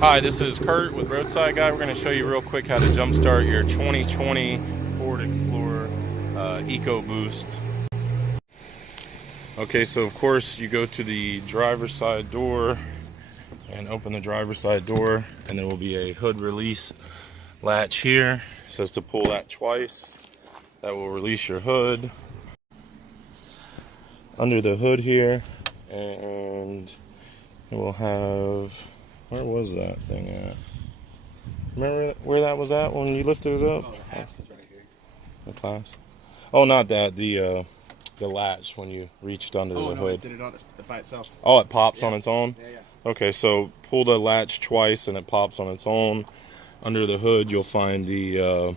Hi, this is Kurt with Roadside Guy. We're going to show you real quick how to jumpstart your 2020 Ford Explorer EcoBoost. Okay, so of course you go to the driver's side door and open the driver's side door, and there will be a hood release latch here. It says to pull that twice. That will release your hood. Under the hood here, and it will have, where was that thing at? Remember where that was at when you lifted it up? Oh, the clasp is right here. The clasp? Oh, not that. The latch when you reached under the hood. It did it on by itself. Oh, it pops on its own? Yeah. Okay, so pull the latch twice and it pops on its own. Under the hood, you'll find the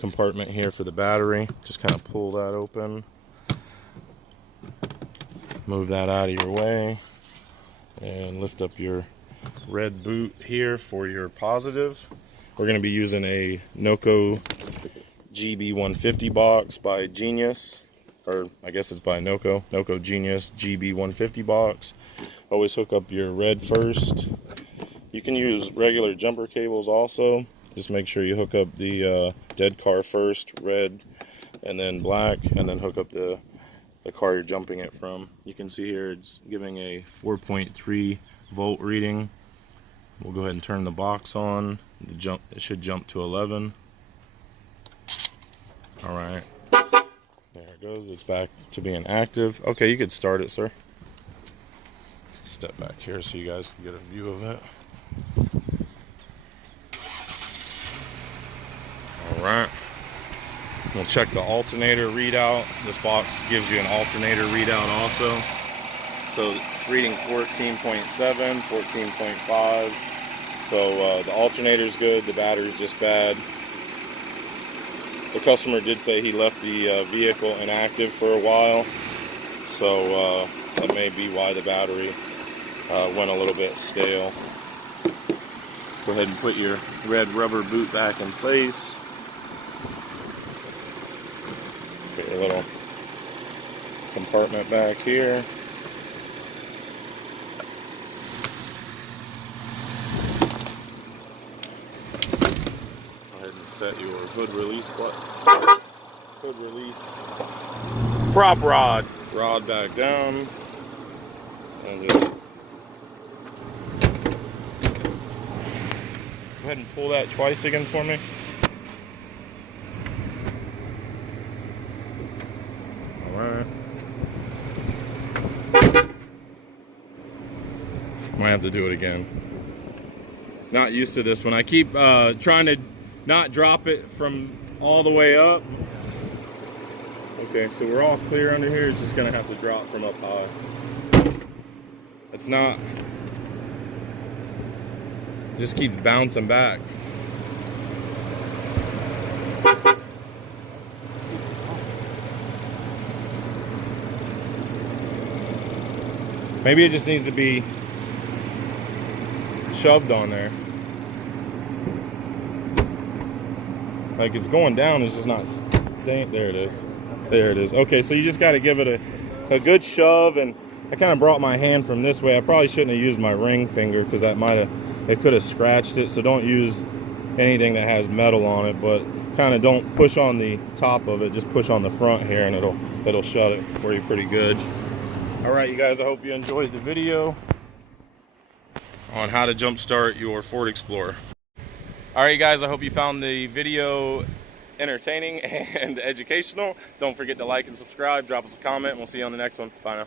compartment here for the battery. Just kind of pull that open. Move that out of your way. And lift up your red boot here for your positive. We're going to be using a Noco GB150 box by Genius, or I guess it's by Noco Genius GB150 box. Always hook up your red first. You can use regular jumper cables also. Just make sure you hook up the dead car first, red, and then black, and then hook up the car you're jumping it from. You can see here it's giving a 4.3 volt reading. We'll go ahead and turn the box on. It should jump to 11. All right, there it goes. It's back to being active. Okay, you could start it, sir. Step back here so you guys can get a view of it. All right, we'll check the alternator readout. This box gives you an alternator readout also. So it's reading 14.7, 14.5. So the alternator's good, the battery's just bad. The customer did say he left the vehicle inactive for a while, so that may be why the battery went a little bit stale. Go ahead and put your red rubber boot back in place. Put your little compartment back here. Set your hood release prop rod back down, and just go ahead and pull that twice again for me. All right, might have to do it again. Not used to this one. I keep trying to not drop it from all the way up. Okay, so we're all clear under here. It's just gonna have to drop from up high. It's not, it just keeps bouncing back. Maybe it just needs to be shoved on there. Like it's going down, it's just not staying. There it is. There it is. Okay, so you just got to give it a good shove, and I kind of brought my hand from this way. I probably shouldn't have used my ring finger because it could have scratched it. So don't use anything that has metal on it, but kind of don't push on the top of it. Just push on the front here, and it'll shut it for you pretty good. All right, you guys. I hope you enjoyed the video on how to jumpstart your Ford Explorer. All right, guys, I hope you found the video entertaining and educational. Don't forget to like and subscribe, drop us a comment, and we'll see you on the next one. Bye now.